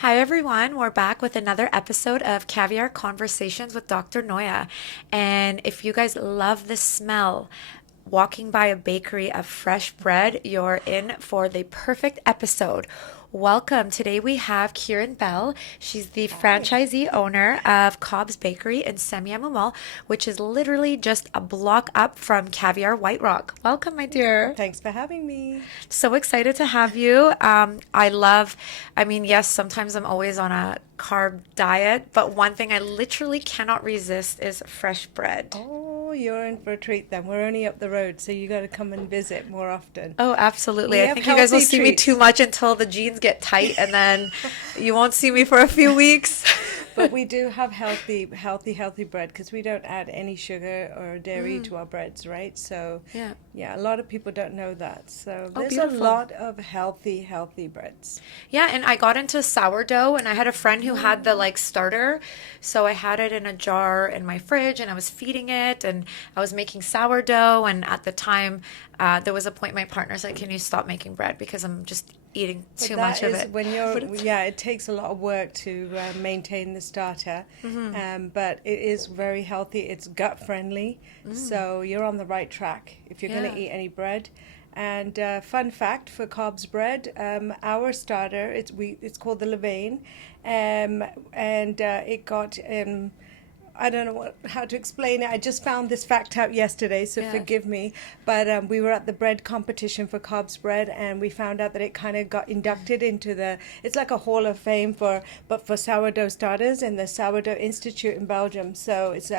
Hi everyone, we're back with another episode of Caviar Conversations with Dr. Noya. And if you guys love the smell, walking by a bakery of fresh bread, you're in for the perfect episode. Welcome. Today we have Kiran Behl. She's the Hi. franchisee owner of Cobb's Bakery in Semiahmoo Mall, which is literally just a block up from Caviar White Rock. Welcome, my dear. Thanks for having me. So excited to have you. Yes, sometimes I'm always on a carb diet, but one thing I literally cannot resist is fresh bread. Oh, you're in for a treat then. We're only up the road, so you got to come and visit more often. Oh, We absolutely. I have think you guys will healthy see me too treats. much until the jeans get tight, and then you won't see me for a few weeks. But we do have healthy bread because we don't add any sugar or dairy to our breads, right? So, Yeah. yeah, a lot of people don't know that. So, Oh, there's a beautiful. lot of healthy breads. Yeah, and I got into sourdough and I had a friend who had the like starter. So I had it in a jar in my fridge and I was feeding it and I was making sourdough. And at the time, there was a point my partner said, "Can you stop making bread? Because I'm just eating But too much that of is it." when But you're, it's, yeah, it takes a lot of work to maintain the starter. But it is very healthy. It's gut friendly. So you're on the right track if you're going yeah. to eat any bread. And fun fact for Cobb's bread, our starter, it's called the Levain. And it got I don't know how to explain it. I just found this fact out yesterday, so Yeah. forgive me. But we were at the bread competition for Cobb's bread, and we found out that it kind of got inducted into it's like a hall of fame but for sourdough starters in the Sourdough Institute in Belgium. So it's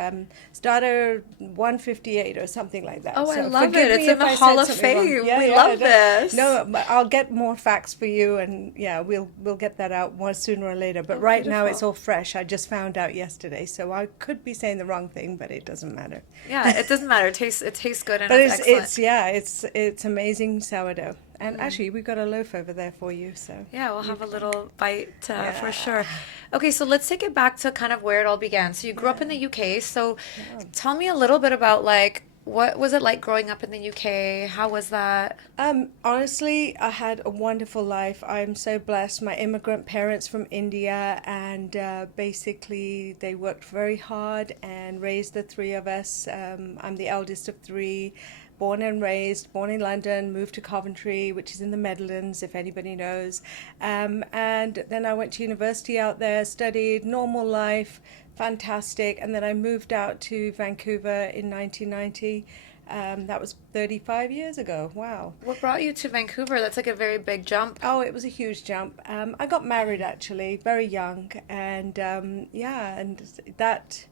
starter 158 or something like that. Oh, I So love it. forgive It's me in if the I Hall said of something wrong. Fame. Yeah, We yeah. love this. No, but I'll get more facts for you, and yeah, we'll get that out more sooner or later. But Oh, right now it's beautiful. all fresh. I just found out yesterday, so I could be saying the wrong thing, but it doesn't matter. Yeah, it doesn't matter. It tastes good and But it's it's excellent. yeah, it's amazing sourdough. And actually, we've got a loaf over there for you, so Yeah, we'll you have a can. little bite for Yeah, sure. Okay, so let's take it back to kind of where it all began. So you grew up in the yeah, UK. So yeah. tell me a little bit about like what was it like growing up in the UK? How was that? Honestly, I had a wonderful life. I'm so blessed. My immigrant parents from India, and basically they worked very hard and raised the three of us. I'm the eldest of three, born and raised, born in London, moved to Coventry, which is in the Midlands, if anybody knows. And then I went to university out there, studied normal life, fantastic. And then I moved out to Vancouver in 1990. That was 35 years ago. Wow. What brought you to Vancouver? That's like a very big jump. Oh, it was a huge jump. I got married actually very young, and yeah, and that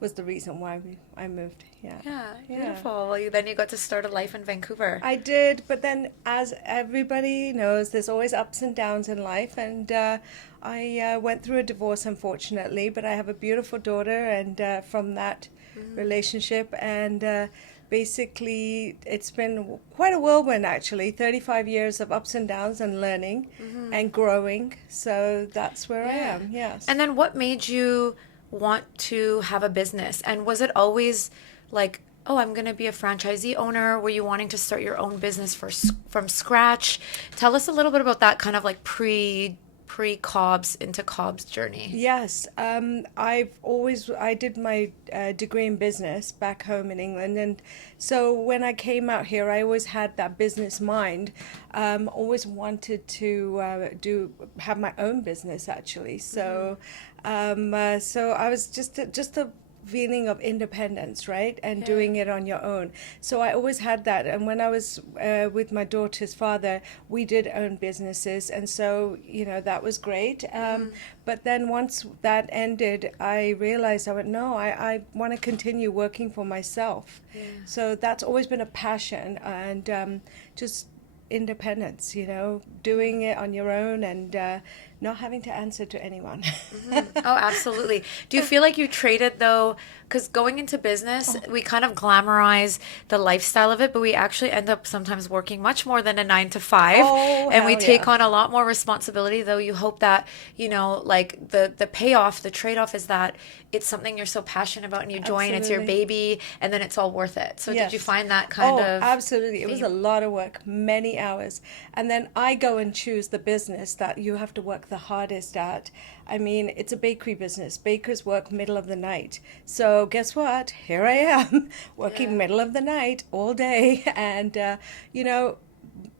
was the reason why I moved. Yeah, Yeah, yeah. beautiful. Well, then you got to start a life in Vancouver. I did, but then, as everybody knows, there's always ups and downs in life, and I went through a divorce, unfortunately. But I have a beautiful daughter, and from that relationship, and basically, it's been quite a whirlwind, actually. 35 years of ups and downs, and learning, and growing. So that's where I Yeah. am. Yes. And then what made you want to have a business? And was it always like, oh, I'm going to be a franchisee owner? Were you wanting to start your own business from scratch? Tell us a little bit about that kind of like pre Cobb's into Cobb's journey. Yes, I did my degree in business back home in England, and so when I came out here, I always had that business mind. Always wanted to have my own business actually. So I was just a feeling of independence, right? And Yeah. doing it on your own. So I always had that. And when I was with my daughter's father, we did own businesses. And so, that was great. But then once that ended, I realized I went, no, I want to continue working for myself. Yeah. So that's always been a passion. And just independence, doing it on your own and not having to answer to anyone. Oh, absolutely. Do you feel like you traded though? Because going into business, we kind of glamorize the lifestyle of it, but we actually end up sometimes working much more than a 9 to 5, Oh, and we hell take yeah. on a lot more responsibility. Though you hope that like the payoff, the trade off is that it's something you're so passionate about, and you join, it's your Absolutely. baby, and then it's all worth it. So did you Yes. find that kind Oh, of absolutely. It was a theme? lot of work, many many hours. And then I go and choose the business that you have to work the hardest at. I mean, it's a bakery business. Bakers work middle of the night. So guess what? Here I am working Yeah. middle of the night all day. And, you know,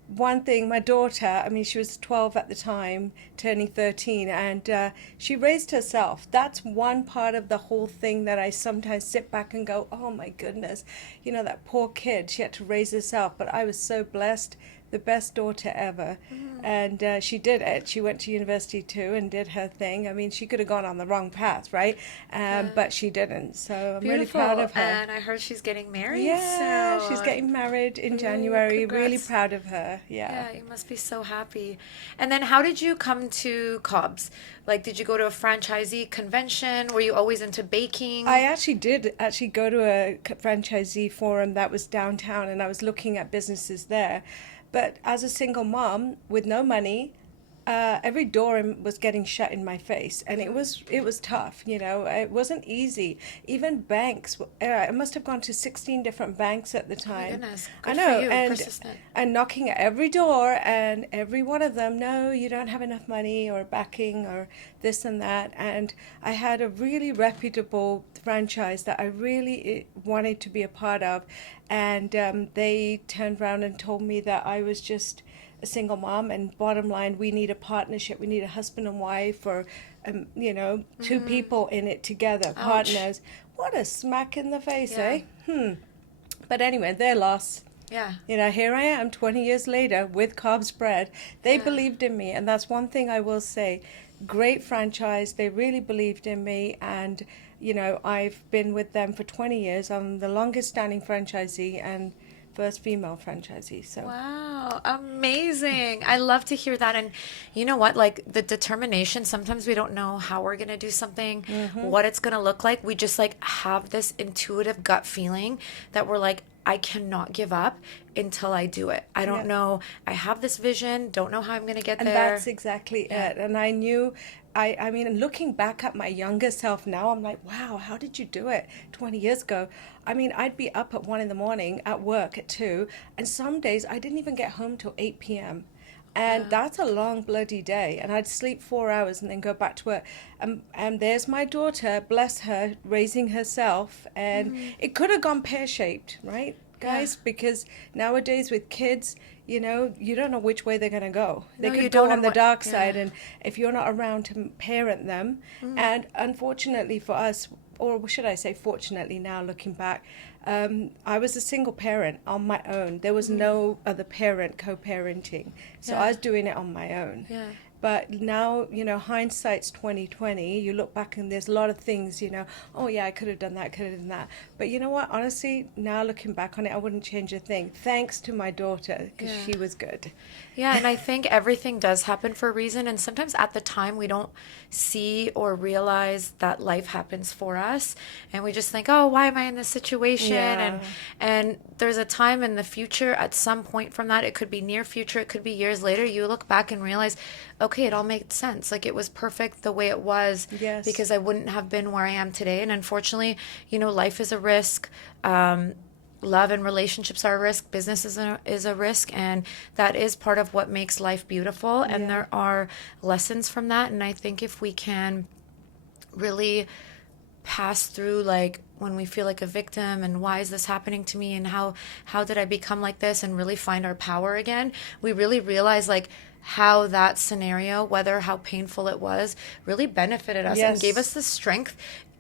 one thing, my daughter, I mean, she was 12 at the time, turning 13, and she raised herself. That's one part of the whole thing that I sometimes sit back and go, oh my goodness, you know, that poor kid, she had to raise herself. But I was so blessed, the best daughter ever. And she did it. She went to university too and did her thing. I mean, she could have gone on the wrong path, right? But she didn't. So I'm really proud Beautiful. of her. And I heard she's getting married Yeah, she's soon. getting married in Ooh, January. Really congrats. proud of her. Yeah. Yeah, you must be so happy. And then how did you come to Cobb's? Like, did you go to a franchisee convention? Were you always into I baking? actually did actually go to a franchisee forum that was downtown, and I was looking at businesses there. But as a single mom with no money, every door was getting shut in my face, and it was tough. You know, it wasn't easy. Even banks, I must have gone to 16 different banks at the Oh my time. goodness. I Good for know, you. and Persistent. knocking at every door, and every one of them, no, you don't have enough money or backing or this and that. And I had a really reputable franchise that I really wanted to be a part of, and they turned around and told me that I was just a single mom, and bottom line, we need a partnership. We need a husband and wife, or you know, two people in it together, Ouch. partners. What a smack in the face, Yeah. eh? But anyway, their loss. Yeah. You know, here I am 20 years later with Cobb's Bread. They Yeah. believed in me, and that's one thing I will say. Great franchise. They really believed in me, and you know, I've been with them for 20 years. I'm the longest standing franchisee and first female franchisee. So, Wow, amazing. I love to hear that. And you know what? Like the determination, sometimes we don't know how we're going to do something, what it's going to look like. We just like have this intuitive gut feeling that we're like, I cannot give up until I do it. I don't yeah. know. I have this vision, don't know how I'm going to get And there. that's exactly Yeah. it. And I knew, I mean, looking back at my younger self now, I'm like, wow, how did you do it 20 years ago? I mean, I'd be up at 1 in the morning at work at 2, and some days I didn't even get home till 8 p.m. And Wow. that's a long bloody day. And I'd sleep 4 hours and then go back to work. And there's my daughter, bless her, raising herself. And it could have gone pear shaped, right, Yeah. guys? Because nowadays with kids, you know, you don't know which way they're going to go. They No, you could go don't. on And the what? dark Yeah. side, and if you're not around to parent them, and unfortunately for us, or should I say fortunately now looking back, I was a single parent on my own. There was no other parent co-parenting, so I Yeah. was doing it on my own. Yeah. But now, you know, hindsight's 2020. You look back and there's a lot of things, you know, oh yeah, I could have done that, could have done that. But you know what? Honestly, now looking back on it, I wouldn't change a thing. Thanks to my daughter, because Yeah. she was good. Yeah, and I think everything does happen for a reason. And sometimes at the time, we don't see or realize that life happens for us. And we just think, oh, why am I in this situation? Yeah. And there's a time in the future, at some point from that, it could be near future, it could be years later, you look back and realize, okay, it all made sense. Like it was perfect the way it was Yes. because I wouldn't have been where I am today. And unfortunately, you know, life is a risk. Love and relationships are a risk, business is a risk, and that is part of what makes life beautiful. And Yeah. there are lessons from that. And I think if we can really pass through like when we feel like a victim and why is this happening to me and how did I become like this, and really find our power again, we really realize like how that scenario, whether how painful it was, really benefited us and gave us Yes. the strength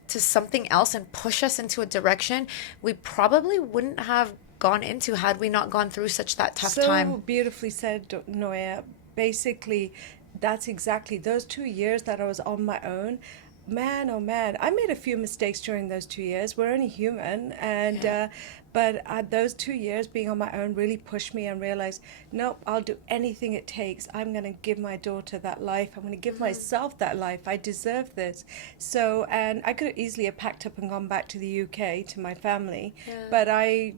to something else and push us into a direction we probably wouldn't have gone into had we not gone through such that tough So time. beautifully said, Noya. Basically, that's exactly those 2 years that I was on my own. Man, oh man, I made a few mistakes during those 2 years. We're only human, and Yeah. but those 2 years being on my own really pushed me and realized, nope, I'll do anything it takes. I'm gonna give my daughter that life. I'm gonna give myself that life. I deserve this. So, and I could have easily have packed up and gone back to the UK to my family, Yeah. but I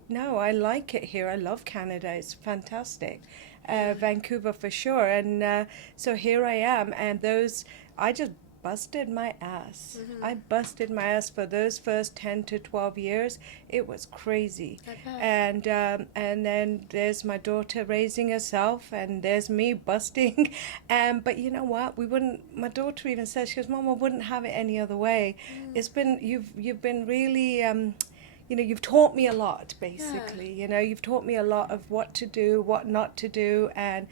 like it here. I love Canada. It's fantastic. Vancouver for sure. And so here I am, and those I just busted my ass. I busted my ass for those first 10 to 12 years. It was crazy. And then there's my daughter raising herself, and there's me busting. But you know what? My daughter even says, she goes, Mom, I wouldn't have it any other way. You've been really, you've taught me a lot, basically. You've taught me a lot of what to do, what not to do, and,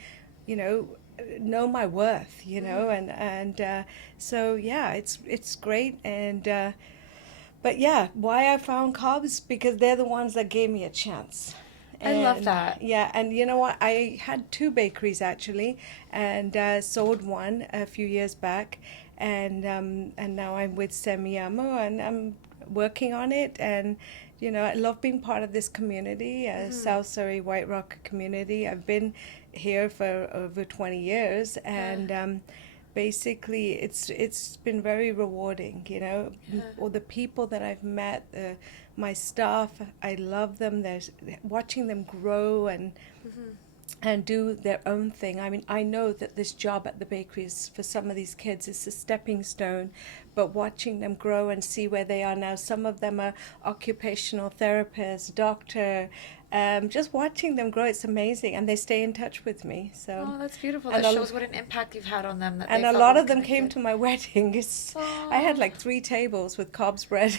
know my worth, and so yeah, it's great. And but yeah, why I found carbs, because they're the ones that gave me a chance. I love And that. yeah, and you know what, I had two bakeries actually, and sold one a few years back, and now I'm with Semiyamo, and I'm working on it. And I love being part of this community, South Surrey White Rock community. I've been here for over 20 years, and basically it's been very rewarding. All the people that I've met, my staff, I love them. There's watching them grow and do their own thing. I mean, I know that this job at the bakery is, for some of these kids, is a stepping stone, but watching them grow and see where they are now. Some of them are occupational therapists, doctor. Just watching them grow, it's amazing, and they stay in touch with me. So, Oh, that's beautiful. and That a, shows what an impact you've had on them. That and they a felt lot more of them came connected. to my wedding. I had Oh, like 3 tables with cobs bread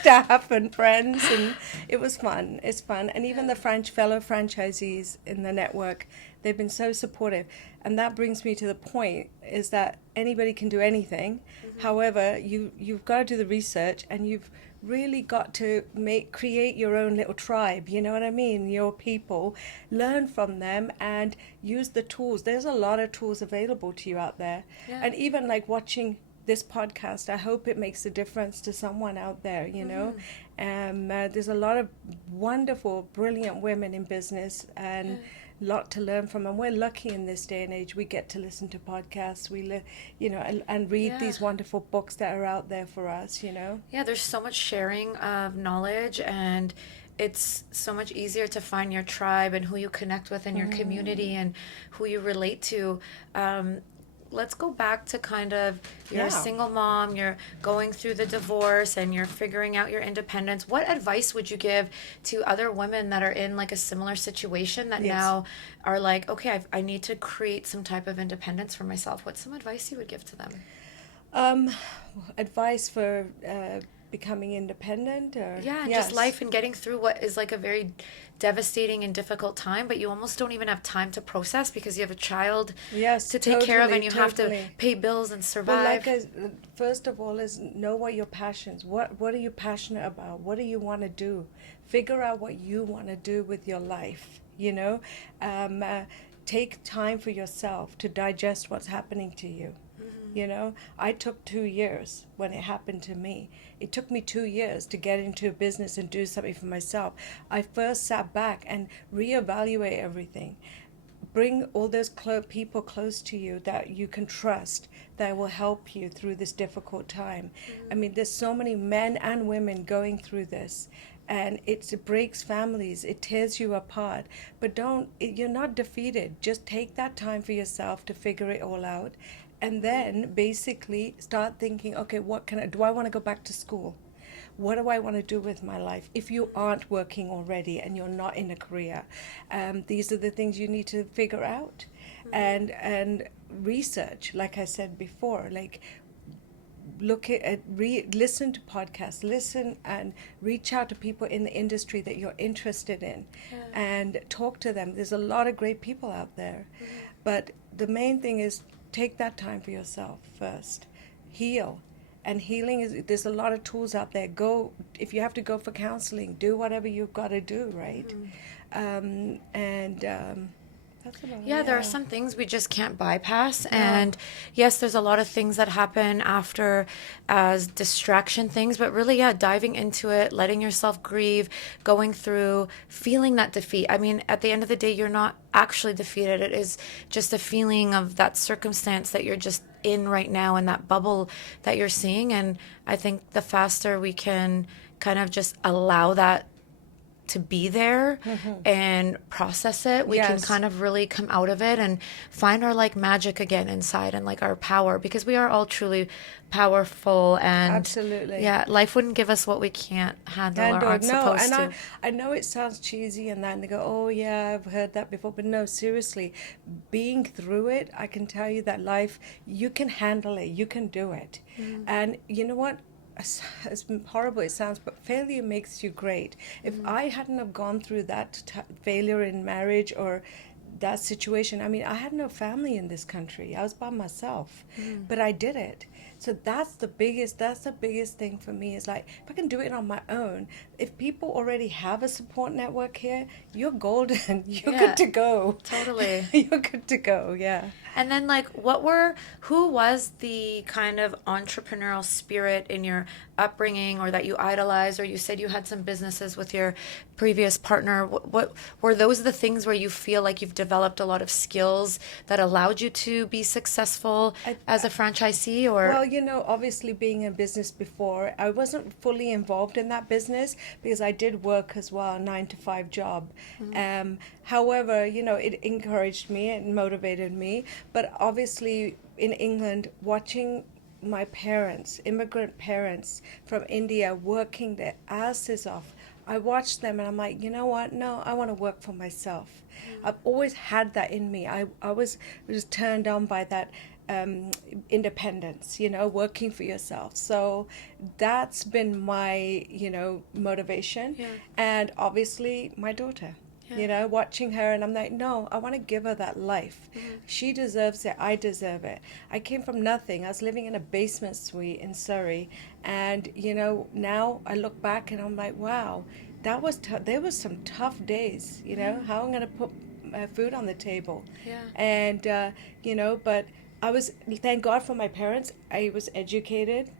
staff and friends, and it was fun. It's fun. And even the fellow franchisees in the network, they've been so supportive. And that brings me to the point, is that anybody can do anything. However, you've got to do the research, and you've really got to create your own little tribe, you know what I mean? Your people, learn from them and use the tools. There's a lot of tools available to you out there. yeah. And even like watching this podcast, I hope it makes a difference to someone out there, there's a lot of wonderful, brilliant women in business, and lot to learn from. And we're lucky in this day and age, we get to listen to podcasts, and read Yeah. these wonderful books that are out there for us. Yeah, there's so much sharing of knowledge, and it's so much easier to find your tribe and who you connect with in your community and who you relate to. Let's go back to kind of, you're a Yeah. single mom, you're going through the divorce, and you're figuring out your independence. What advice would you give to other women that are in like a similar situation that Yes. now are like, okay, I need to create some type of independence for myself? What's some advice you would give to them? Um, Advice for becoming independent, or Yeah, and yes. just life and getting through what is like a very devastating and difficult time, but you almost don't even have time to process because you have a child Yes, to take care of, and you have to totally. pay bills and Well, survive. first of all, is know what your passions. What are you passionate about? What do you want to do? Figure out what you want to do with your life. Take time for yourself to digest what's happening to you. I took 2 years when it happened to me. It took me 2 years to get into a business and do something for myself. I first sat back and reevaluate everything. Bring all those people close to you that you can trust, that will help you through this difficult time. I mean, there's so many men and women going through this, and it breaks families, it tears you apart. But you're not defeated. Just take that time for yourself to figure it all out. And then basically start thinking, okay, do I want to go back to school? What do I want to do with my life? If you aren't working already and you're not in a career, these are the things you need to figure out. And research, like I said before, like listen to podcasts, listen and reach out to people in the industry that you're interested in, and talk to them. There's a lot of great people out there. But the main thing is, take that time for yourself first. Heal. And healing there's a lot of tools out there. If you have to go for counseling, do whatever you've got to do, right? That's about it. Yeah, there are some things we just can't bypass. And yes, there's a lot of things that happen after as distraction things, but really, yeah, diving into it, letting yourself grieve, going through, feeling that defeat. I mean, at the end of the day, you're not actually defeated. It is just a feeling of that circumstance that you're just in right now, and that bubble that you're seeing. And I think the faster we can kind of just allow that to be there and process it, we can Yes. kind of really come out of it and find our like magic again inside and like our power, because we are all truly powerful. And Absolutely. yeah, life wouldn't give us what we can't handle or Handle. aren't No, supposed and to. I know it sounds cheesy and that, and they go, oh yeah, I've heard that before. But no, seriously, being through it, I can tell you that life, you can handle it, you can do it. And you know what? As horrible it sounds, but failure makes you great. If I hadn't have gone through that failure in marriage or that situation, I mean, I had no family in this country. I was by myself, but I did it. So that's the biggest thing for me, is like, if I can do it on my own, if people already have a support network here, you're golden. You're Yeah, good to go. totally. You're good to go. Yeah. And then, like, who was the kind of entrepreneurial spirit in your upbringing, or that you idolized, or you said you had some businesses with your previous partner? What were those the things where you feel like you've developed a lot of skills that allowed you to be successful as a franchisee, or? Well, obviously being in business before, I wasn't fully involved in that business because I did work as well, a 9 to 5 job. However, it encouraged me and motivated me. But obviously in England, watching my parents, immigrant parents from India, working their asses off, I watched them and I'm like, you know what? No, I want to work for myself. I've always had that in me. I was turned on by that independence, working for yourself. So that's been my, motivation. Yeah. And obviously my daughter. Yeah. Watching her, and I'm like, no, I want to give her that life. She deserves it. I deserve it. I came from nothing. I was living in a basement suite in Surrey, and now I look back and I'm like, wow, that was there was some tough days. How I'm going to put food on the table. Yeah. And but I was, thank God for my parents. I was educated.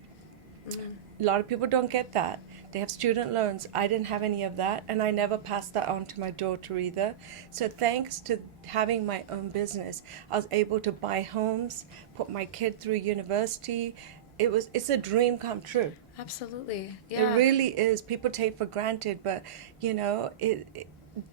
A lot of people don't get that. They have student loans. I didn't have any of that, and I never passed that on to my daughter either. So thanks to having my own business, I was able to buy homes, put my kid through university. It's a dream come true. Absolutely. Yeah. It really is. People take for granted, but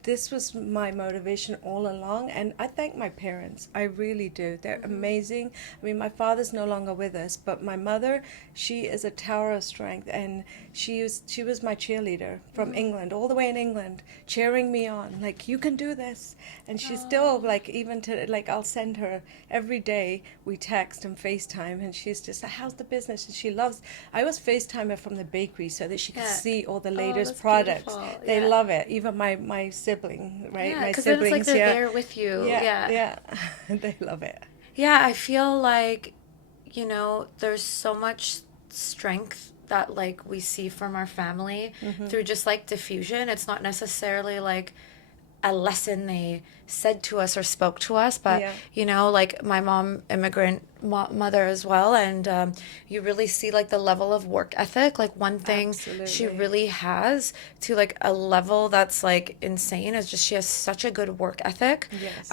this was my motivation all along, and I thank my parents. I really do. They're amazing. I mean, my father's no longer with us, but my mother, she is a tower of strength, and she was my cheerleader from England, all the way in England, cheering me on, like, you can do this. And she's still, like, even to, like, I'll send her every day, we text and FaceTime, and she's just like, how's the business? And she loves, I always FaceTime her from the bakery so that she can Yeah. see all the Oh, latest that's products. beautiful. They Yeah. love it. Even my sibling, right? Yeah, My because then it's like siblings, they're yeah. there with you. Yeah, Yeah. yeah. They love it. Yeah, I feel like, there's so much strength that like we see from our family through just like diffusion. It's not necessarily like a lesson they said to us or spoke to us, but Yeah. like my mom, immigrant mother as well, and you really see like the level of work ethic. Like one thing she Absolutely. really has, to like a level that's like insane, is just she has such a good work ethic. Yes.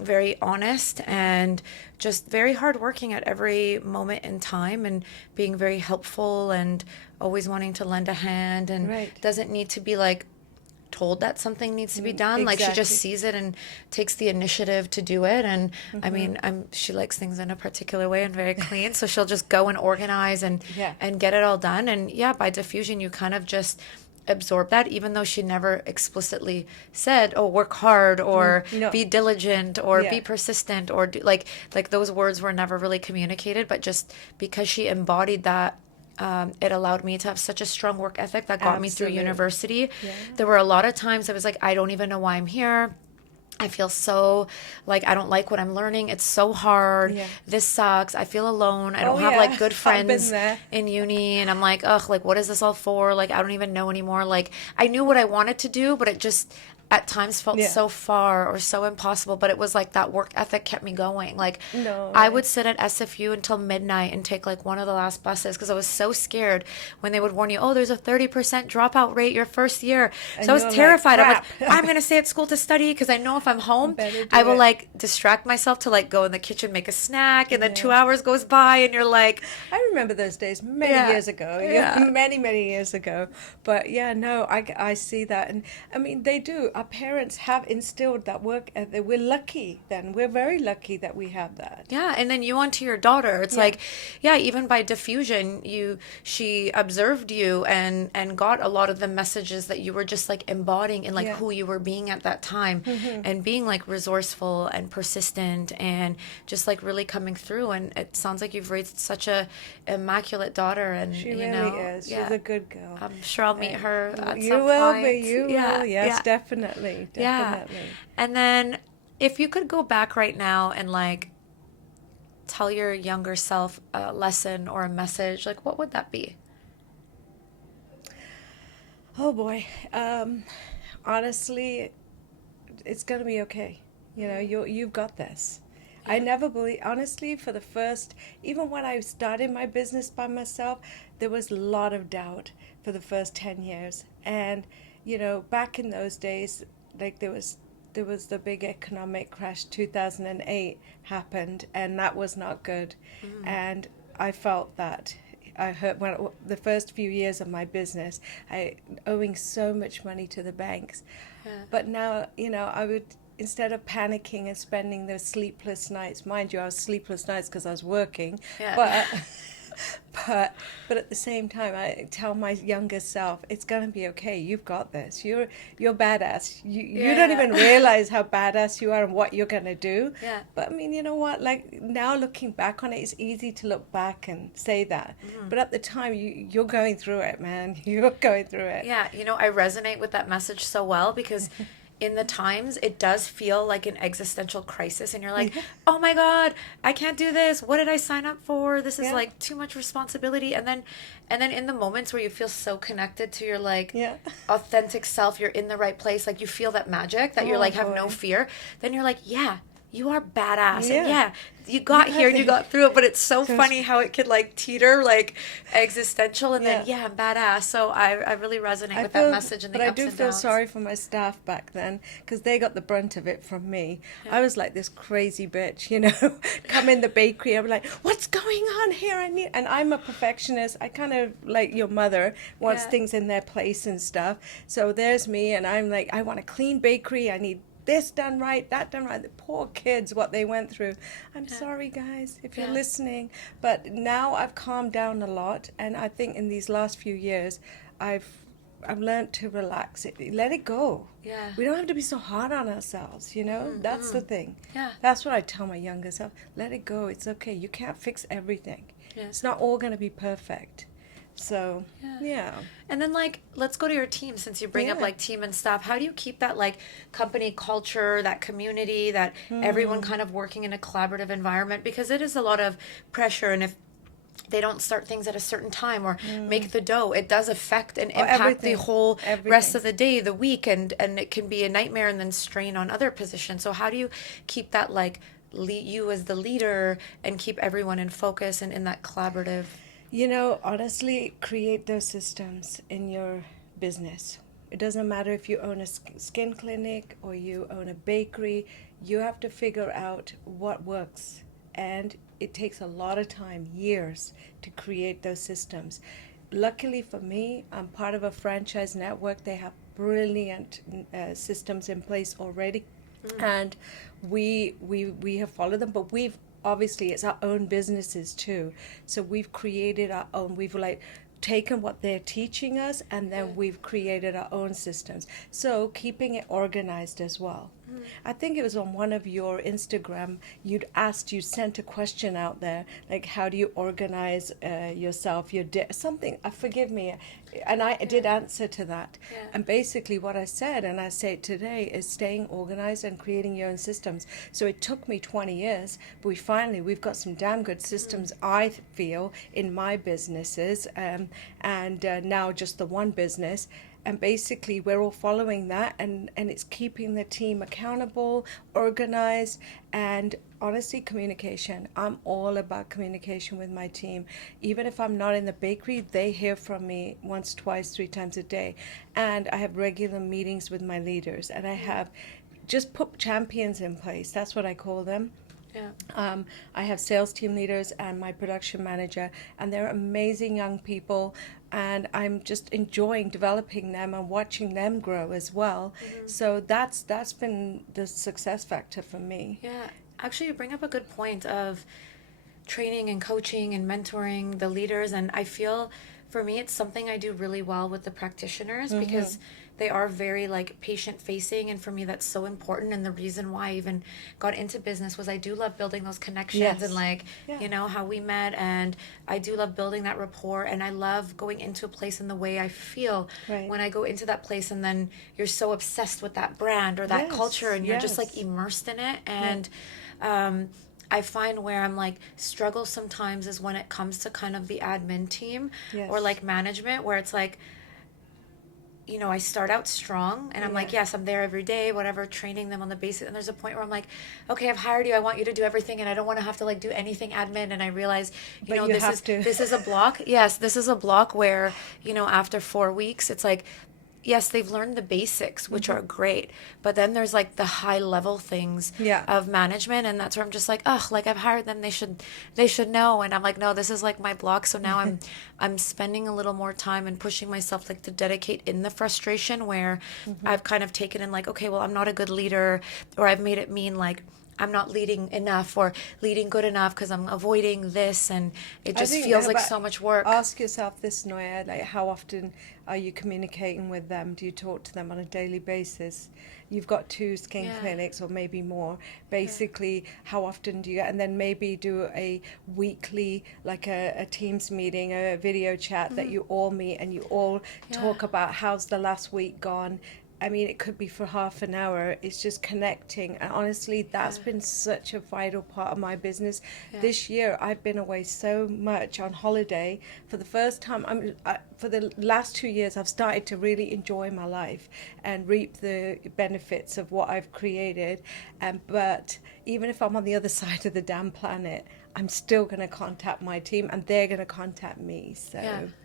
Very honest and just very hardworking at every moment in time, and being very helpful and always wanting to lend a hand, and Right. doesn't need to be like told that something needs to be done. Like she just Exactly. sees it and takes the initiative to do it. And I mean, she likes things in a particular way and very clean, so she'll just go and organize and Yeah. and get it all done. And yeah, by diffusion, you kind of just absorb that, even though she never explicitly said, oh, work hard, or No. be diligent, or Yeah. be persistent, or do, like those words were never really communicated, but just because she embodied that, it allowed me to have such a strong work ethic that got me through Absolutely. university. Yeah. There were a lot of times I was like, I don't even know why I'm here. I feel so like I don't like what I'm learning. It's so hard. Yeah. This sucks. I feel alone. I don't Oh, have yeah. like good I've been friends there. in uni. And I'm like, ugh, like what is this all for? Like I don't even know anymore. Like I knew what I wanted to do, but it just, at times felt Yeah. so far or so impossible, but it was like that work ethic kept me going. Like No, I right. would sit at SFU until midnight and take like one of the last buses because I was so scared when they would warn you, oh, there's a 30% dropout rate your first year. So And I was you're like, terrified. I'm like, crap. I'm going to stay at school to study because I know if I'm home, Better I do will it. like distract myself to like go in the kitchen, make a snack, and then Yeah. 2 hours goes by and you're like, I remember those days many yeah, years ago, yeah. many, many years ago. But yeah, no, I see that. And I mean, they do. Our parents have instilled that work ethic. We're lucky then. We're very lucky that we have that. Yeah, and then you onto your daughter. It's Yeah. like, yeah, even by diffusion, she observed you and got a lot of the messages that you were just like embodying in like Yeah. who you were being at that time and being like resourceful and persistent and just like really coming through. And it sounds like you've raised such a immaculate daughter, and She you really know, is. She's yeah, a good girl. I'm sure I'll meet her at You some will point. be. You Yeah, will. Yes, yeah. definitely. Yeah. Definitely. And then if you could go back right now and like tell your younger self a lesson or a message, like what would that be? Oh boy. Honestly, it's gonna be okay. You've got this. I never believe, honestly, for the first, even when I started my business by myself, there was a lot of doubt for the first 10 years. And, back in those days, like there was the big economic crash, 2008 happened, and that was not good. And I felt that. I heard when the first few years of my business, I owing so much money to the banks. Yeah. But now, I would, instead of panicking and spending those sleepless nights, mind you, I was sleepless nights because I was working, Yeah. but but at the same time, I tell my younger self, it's gonna be okay. You've got this. You're badass. You don't Yeah. even realize how badass you are and what you're gonna do. Yeah. But I mean, you know what? Like now, looking back on it, it's easy to look back and say that. But at the time, you're going through it, man. You're going through it. Yeah, I resonate with that message so well because in the times it does feel like an existential crisis and you're like, "Oh my God, I can't do this. What did I sign up for? This is Yeah. like too much responsibility." And then in the moments where you feel so connected to your like Yeah. authentic self, you're in the right place, like you feel that magic that you're Oh like have no boy. fear, then you're like, "Yeah, you are badass." And Yeah. yeah, you got You here have and you the- got through it, but it's so Just- funny how it could like teeter like existential and then Yeah. yeah, I'm badass. So I really resonate with feel, that message and the but I ups do and feel downs. sorry for my staff back then because they got the brunt of it from me. I was like this crazy bitch, come in the bakery. I'm like, what's going on here? And I'm a perfectionist. I kind of like your mother wants Yeah. things in their place and stuff. So there's me, and I'm like, I want a clean bakery. I need this done right, that done right. The poor kids, what they went through. I'm sorry, guys, if you're Yeah. listening. But now I've calmed down a lot, and I think in these last few years, I've learned to relax it, let it go. Yeah. We don't have to be so hard on ourselves, That's the thing. Yeah. That's what I tell my younger self. Let it go. It's okay. You can't fix everything. Yeah. It's not all going to be perfect. So, yeah. And then like let's go to your team since you bring up Yeah. like team and stuff. How do you keep that like company culture, that community, that everyone kind of working in a collaborative environment because it is a lot of pressure and if they don't start things at a certain time or make the dough, it does affect and impact everything. the whole Everything. rest of the day, the week, and it can be a nightmare and then strain on other positions. So how do you keep that like you as the leader and keep everyone in focus and in that collaborative? Honestly, create those systems in your business. It doesn't matter if you own a skin clinic or you own a bakery, you have to figure out what works. And it takes a lot of time, years, to create those systems. Luckily for me, I'm part of a franchise network. They have brilliant systems in place already. And we have followed them, but we've obviously it's our own businesses too, so we've created our own. We've like taken what they're teaching us and then we've created our own systems, so keeping it organized as well. I think it was on one of your Instagram, you sent a question out there, like how do you organize yourself, something, forgive me, and I did answer to that. Yeah. And basically what I said, and I say it today, is staying organized and creating your own systems. So it took me 20 years, but we've got some damn good systems, I feel, in my businesses, and now just the one business. and basically we're all following that, and it's keeping the team accountable, organized, and honestly, communication. I'm all about communication with my team. Even if I'm not in the bakery, they hear from me once, twice, 3 times a day. And I have regular meetings with my leaders, and I have just put champions in place. That's what I call them. Yeah. I have sales team leaders and my production manager, and they're amazing young people, and I'm just enjoying developing them and watching them grow as well. So that's been the success factor for me. Yeah. Actually, you bring up a good point of training and coaching and mentoring the leaders. And I feel for me, it's something I do really well with the practitioners because they are very like patient facing. And for me, that's so important. And the reason why I even got into business was I do love building those connections Yes. and like, Yeah. you know, how we met. And I do love building that rapport. And I love going into a place in the way I feel Right. when I go into that place. And then you're so obsessed with that brand or that Yes, culture and you're just like yes. immersed in it. And, I find where I'm like struggle sometimes is when it comes to kind of the admin team Yes. or like management where it's like, you know, I start out strong and I'm like, Yeah. yes, I'm there every day, whatever, training them on the basics. And there's a point where I'm like, okay, I've hired you. I want you to do everything and I don't want to have to like do anything admin. And I realize, you But know, you this have is to. this is a block. Yes, this is a block where, you know, after 4 weeks, it's like, yes, they've learned the basics, which are great, but then there's like the high level things Yeah. of management, and that's where I'm just like, oh, like I've hired them, they should know, and I'm like, no, this is like my block. So now I'm spending a little more time and pushing myself like to dedicate in the frustration where I've kind of taken in like, okay, well, I'm not a good leader, or I've made it mean like I'm not leading enough or leading good enough because I'm avoiding this, and it I just think, feels like but so much work. ask yourself this, Noya, like how often are you communicating with them? Do you talk to them on a daily basis? You've got 2 skin Yeah. clinics or maybe more. Basically, how often do you, and then maybe do a weekly, like a Teams meeting, a video chat that you all meet and you all Yeah. talk about how's the last week gone. I mean, it could be for half an hour. It's just connecting. And honestly, that's been such a vital part of my business. Yeah. This year, I've been away so much on holiday. For the first time, for the last 2 years, I've started to really enjoy my life and reap the benefits of what I've created. But even if I'm on the other side of the damn planet, I'm still going to contact my team and they're going to contact me. So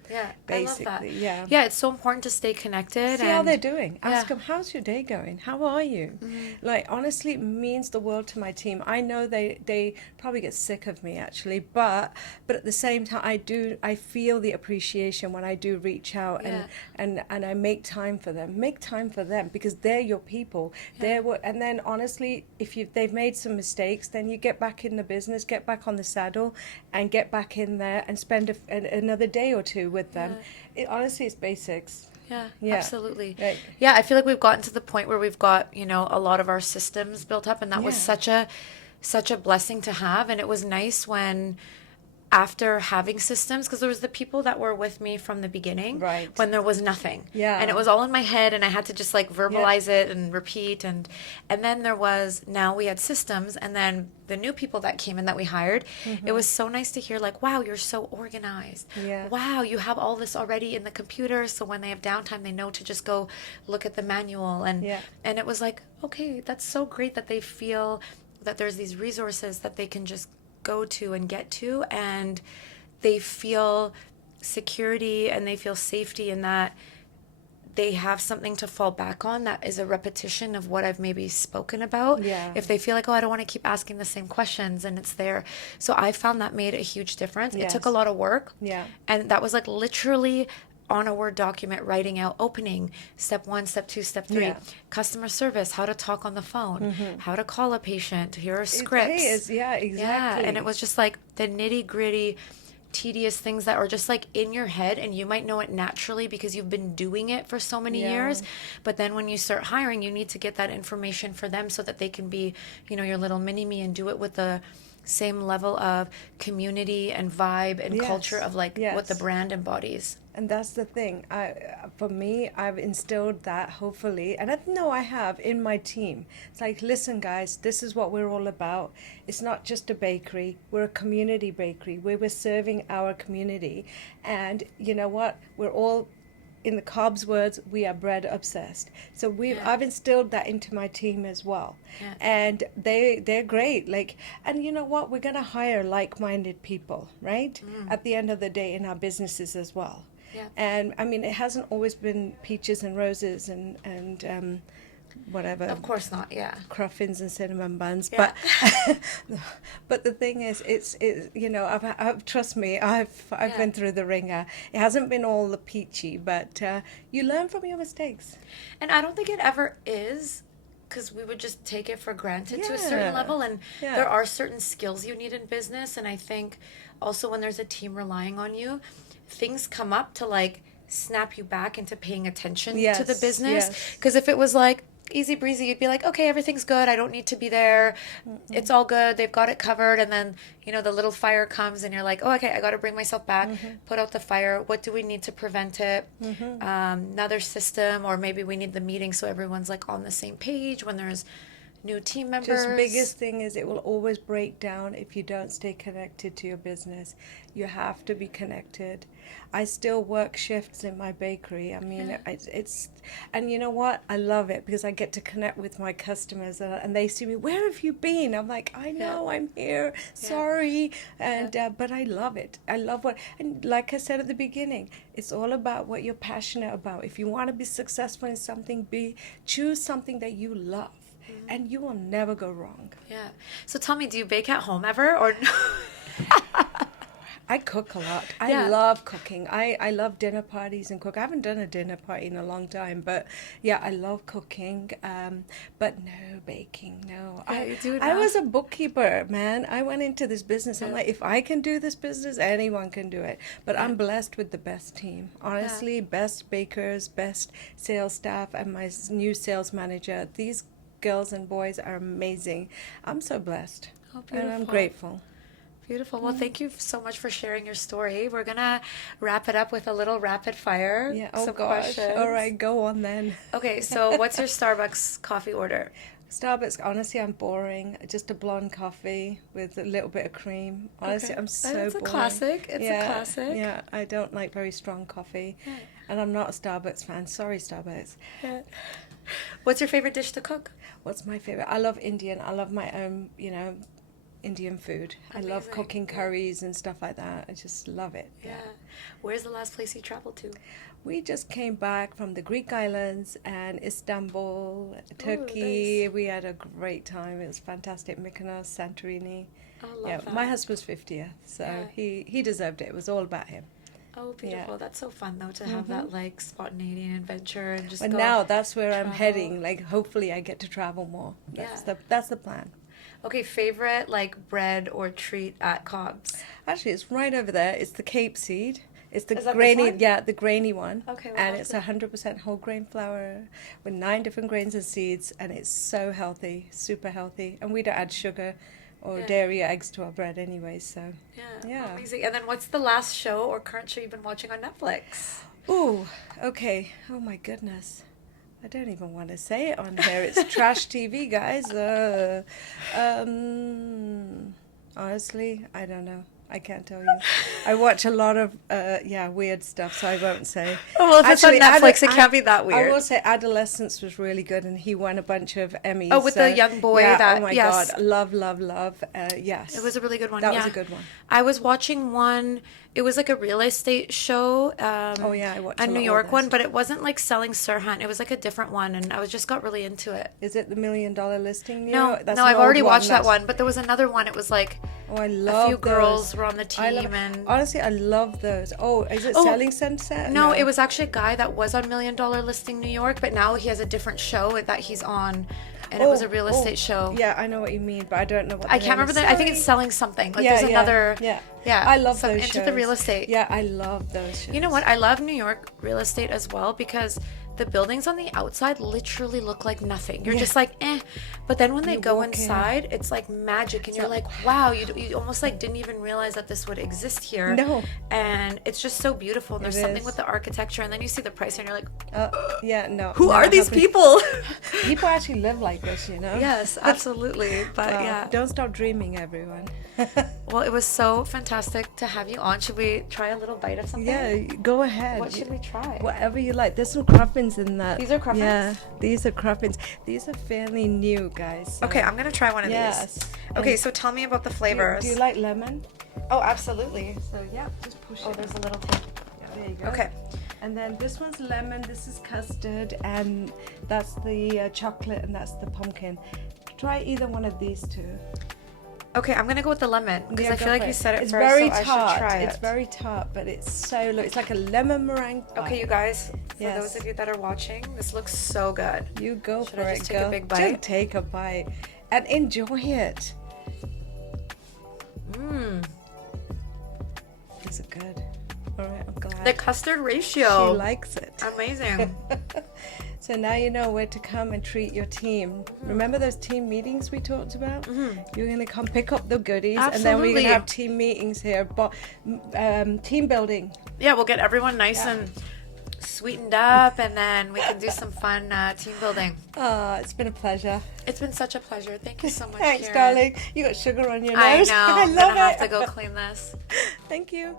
Yeah, basically, I love that. yeah. Yeah, it's so important to stay connected. See how and they're doing. Ask Yeah. them, how's your day going? How are you? Like, honestly, it means the world to my team. I know they probably get sick of me, actually, but at the same time, I feel the appreciation when I do reach out Yeah. and I make time for them. Make time for them because they're your people. They're what, and then honestly, if they've made some mistakes, then you get back in the business, get back on the saddle, and get back in there and spend another day or two with them. Honestly, it's basics. Yeah, Yeah. absolutely. Right. Yeah, I feel like we've gotten to the point where we've got, you know, a lot of our systems built up, and that was Yeah. such a blessing to have. And it was nice when after having systems, because there was the people that were with me from the beginning, Right. when there was nothing, Yeah. and it was all in my head, and I had to just like verbalize it and repeat, and then there was, now we had systems, and then the new people that came in that we hired, it was so nice to hear like, wow, you're so organized. Yeah. Wow, you have all this already in the computer, so when they have downtime, they know to just go look at the manual, and Yeah. it was like, okay, that's so great that they feel that there's these resources that they can just go to and get to, and they feel security and they feel safety in that they have something to fall back on that is a repetition of what I've maybe spoken about. Yeah. If they feel like, oh, I don't want to keep asking the same questions, and it's there. So I found that made a huge difference. It took a Yes. lot of work. Yeah. And that was like literally on a Word document, writing out opening, step 1, step 2, step 3, Yeah. customer service, how to talk on the phone, how to call a patient, here are scripts. Yeah, exactly. Yeah, and it was just like the nitty gritty, tedious things that are just like in your head, and you might know it naturally because you've been doing it for so many Yeah. years. But then when you start hiring, you need to get that information for them so that they can be, you know, your little mini me and do it with the same level of community and vibe and Yes. culture of like what the Yes. brand embodies. And that's the thing. For me, I've instilled that, hopefully, and I know I have in my team. It's like, listen, guys, this is what we're all about. It's not just a bakery. We're a community bakery where we're serving our community. And you know what? We're all in the Cobb's words, we are bread obsessed. So I've instilled that into my team as well. Yeah. And they're great. Like, and you know what? We're going to hire like-minded people, right? At the end of the day in our businesses as well. Yeah. And I mean, it hasn't always been peaches and roses and whatever. Of course not. Yeah. Cruffins and cinnamon buns, Yeah. but the thing is, it's you know, I've trust me, I've been through the ringer. It hasn't been all the peachy, but you learn from your mistakes. And I don't think it ever is, because we would just take it for granted to a certain Yeah. level. And Yeah. there are certain skills you need in business. And I think also when there's a team relying on you, things come up to like snap you back into paying attention to the Yes, business. yes. Because if it was like easy breezy, you'd be like, okay, everything's good. I don't need to be there. It's all good. They've got it covered. And then, you know, the little fire comes and you're like, oh, okay, I got to bring myself back, put out the fire. What do we need to prevent it? Another system, or maybe we need the meeting so everyone's like on the same page when there's new team members. Just biggest thing is it will always break down if you don't stay connected to your business. You have to be connected. I still work shifts in my bakery. I mean, it's and you know what? I love it because I get to connect with my customers and they see me. Where have you been? I'm like, I know, I'm here. Sorry, and but I love it. I love and like I said at the beginning, it's all about what you're passionate about. If you want to be successful in something, choose something that you love. And you will never go wrong. Yeah. So tell me, do you bake at home ever or no? I cook a lot. Yeah. I love cooking. I love dinner parties and cook. I haven't done a dinner party in a long time, but yeah, I love cooking. But no baking, no. Yeah, you do it I now. was a bookkeeper, man. I went into this business. I'm like, if I can do this business, anyone can do it. But I'm blessed with the best team. Honestly, best bakers, best sales staff, and my new sales manager. These girls and boys are amazing. I'm so blessed. Oh, And I'm beautiful. grateful. Beautiful. Well, thank you so much for sharing your story. We're going to wrap it up with a little rapid fire. Yeah. Oh some gosh. questions. All right, go on then. Okay, so what's your Starbucks coffee order? Starbucks, honestly, I'm boring. Just a blonde coffee with a little bit of cream. Honestly, Okay. I'm so It's a boring. classic. It's a classic. Yeah, I don't like very strong coffee. Yeah. And I'm not a Starbucks fan. Sorry, Starbucks. Yeah. What's your favorite dish to cook? What's my favorite? I love Indian. I love my own, Indian food. I love Amazing. cooking curries and stuff like that. I just love it. Yeah. Where's the last place you traveled to? We just came back from the Greek islands and Istanbul, Turkey. nice. We had a great time. It was fantastic. Mykonos, Santorini. Oh, love Yeah, that. my husband's 50th, so Yeah. he deserved it. It was all about him. Oh, beautiful. Yeah. That's so fun, though, to have that, like, spontaneity and adventure and just But go now that's where I'm travel. heading. Like, hopefully I get to travel more. That's the plan. Okay, favorite, like, bread or treat at Cobb's? Actually, it's right over there. It's the Cape Seed. It's the Is that this grainy, one? yeah, the grainy one. Okay, what and else it's is- 100% whole grain flour with 9 different grains and seeds, and it's so healthy, super healthy. And we don't add sugar or Yeah. dairy or eggs to our bread anyway. So, Yeah. Yeah. Amazing. And then what's the last show or current show you've been watching on Netflix? ooh, okay. Oh my goodness. I don't even want to say it on here. It's trash TV, guys. Honestly, I don't know. I can't tell you. I watch a lot of weird stuff, so I won't say. Oh, well, if it's on Netflix, it I- can't be that I weird. will say Adolescence was really good, and he won a bunch of Emmys. Oh, with the young boy Yeah, that- oh my yes. God, love. Yes, It was a really good one. That yeah. was a good one. I was watching one. It was like a real estate show. Oh, yeah, I watched a a New lot of York those. one, but it wasn't like selling Sirhan. It was like a different one, and I was just got really into it. Is it the $1 Million Listing? No, That's no, an I've already old watched that That's- one, but there was another one. It was like Oh, I a love few girls those. were on the I love- team, and honestly, I love those. Oh, is it Oh, Selling Sunset? no, it was actually a guy that was on $1 Million Listing New York, but now he has a different show that he's on, and it was a real estate show. Yeah, I know what you mean, but I don't know what the I can't name remember is. I think it's Sorry. selling something. Like Yeah, there's yeah, another. yeah. I love so those into shows. the real estate. Yeah, I love those shows. You know what? I love New York real estate as well because the buildings on the outside literally look like nothing. You're Yeah. just like, eh. But then when they You go walk in. inside, it's like magic. And you're like, wow, you almost like didn't even realize that this would exist here. No. And it's just so beautiful. And there's It something is. with the architecture. And then you see the price and you're like, Yeah, no. who never are these happened. people? People actually live like this, you know? Yes, absolutely. But Well, yeah. don't stop dreaming, everyone. Well, it was so fantastic to have you on. Should we try a little bite of something? Yeah, go ahead. What should we try? Whatever you like. There's some cruffins in that. These are cruffins? Yeah, these are cruffins. These are fairly new, guys. so- Okay, I'm gonna try one of Yes. these. Okay, so tell me about the Do you- flavors. Do you like lemon? Oh, absolutely. So yeah, just push Oh, it. there's a little tape. There you go. Okay. And then this one's lemon, this is custard, and that's the chocolate, and that's the pumpkin. Try either one of these two. Okay, I'm gonna go with the lemon because Yeah, I go feel like for you it. said it It's first, very so I tart. should try it. It's very tart, but it's so look. It's like a lemon meringue pie. Okay, you guys, for Yes. those of you that are watching, this looks so good. You go Should for I it, just take a girl. big bite? Just take a bite and enjoy it. Mmm. These are good. All right, I'm glad. The custard She ratio. likes it. Amazing. So now you know where to come and treat your team. Remember those team meetings we talked about? You're going to come pick up the goodies, and then we're going Absolutely. to have team meetings here. But team building. Yeah, we'll get everyone nice and sweetened up, and then we can do some fun team building. It's been a pleasure. It's been such a pleasure. Thank you so much, Thanks, Kiran. darling. You got sugar on your I nose. know. I I'm love gonna have it. to go clean this. Thank you.